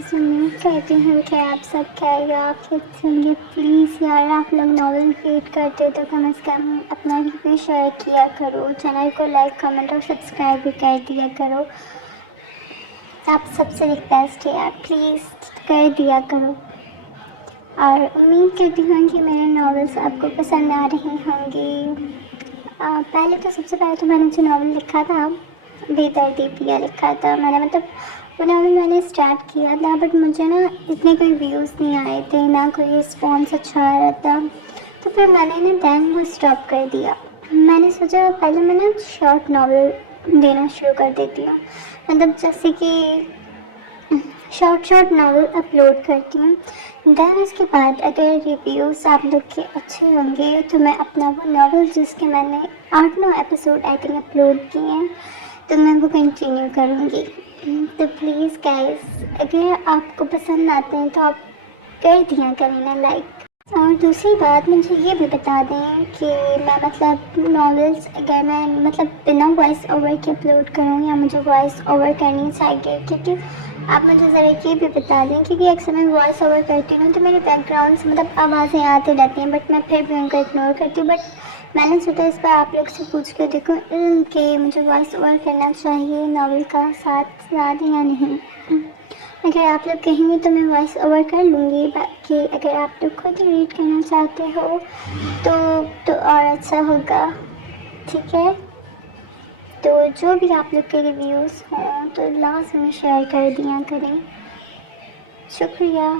गाइस, उम्मीद करती हूँ कि आप सब खैरियत होंगे। प्लीज़ यार, आप लोग नॉवेल रीड करते हो तो कम से कम अपना रिव्यू शेयर किया करो, चैनल को लाइक कमेंट और सब्सक्राइब भी कर दिया करो। आप सबसे रिक्वेस्ट है यार, प्लीज़ कर दिया करो। और उम्मीद करती हूँ कि मेरे नॉवेल्स आपको पसंद आ रहे होंगे। पहले तो सबसे पहले तो मैंने जो नॉवल लिखा था, बेदर्दी पिया लिखा था मैंने। मतलब वो नॉवल मैंने स्टार्ट किया था, बट मुझे ना इतने कोई व्यूज़ नहीं आए थे, ना कोई रिस्पॉन्स अच्छा आ रहा था, तो फिर मैंने ना दैन वो स्टॉप कर दिया। मैंने सोचा पहले मैं ना शॉर्ट नॉवल देना शुरू कर देती हूँ, मतलब जैसे कि शॉर्ट नॉवल अपलोड करती हूँ। देन उसके बाद अगर रिव्यूज़ आप लोग के अच्छे होंगे तो मैं अपना वो नॉवल जिसके मैंने 8-9 एपिसोड आई थिंक अपलोड किए हैं, तो मैं वो कंटिन्यू करूँगी। तो प्लीज़ गाइस, अगर आपको पसंद आते हैं तो आप कर दिया करें ना लाइक। और दूसरी बात, मुझे ये भी बता दें कि मैं मतलब नॉवेल्स अगर मैं मतलब बिना वॉइस ओवर के अपलोड करूँ या मुझे वॉइस ओवर करनी चाहिए, क्योंकि आप मुझे ज़रा ये भी बता दें, क्योंकि अक्सर मैं वॉइस ओवर करती हूँ तो मेरे बैकग्राउंड से मतलब आवाज़ें आती रहती हैं, बट मैं फिर भी उनको इग्नोर करती हूँ। बट मैंने सोचा इस पर आप लोग से पूछ कर देखूँ कि मुझे वॉइस ओवर करना चाहिए नॉवल का साथ साथ या नहीं। अगर आप लोग कहेंगे तो मैं वॉइस ओवर कर लूँगी, बाकी अगर आप लोग खुद रीड करना चाहते हो तो और अच्छा होगा, ठीक है। तो जो भी आप लोग के रिव्यूज़ हों तो लास्ट में शेयर कर दिया करें। शुक्रिया।